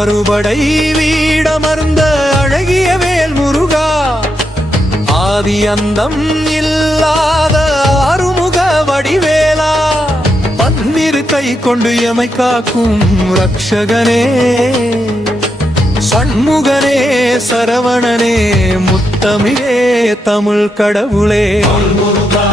அறுபடை வீடமர்ந்த அழகிய வேல் முருகா, ஆதி அந்தம் இல்லாத ஆறுமுக வடிவேலா, பன்னிரு கை கொண்டு எமை காக்கும் ரக்ஷகனே, சண்முகனே சரவணனே முத்தமிழே தமிழ் கடவுளே. முருகா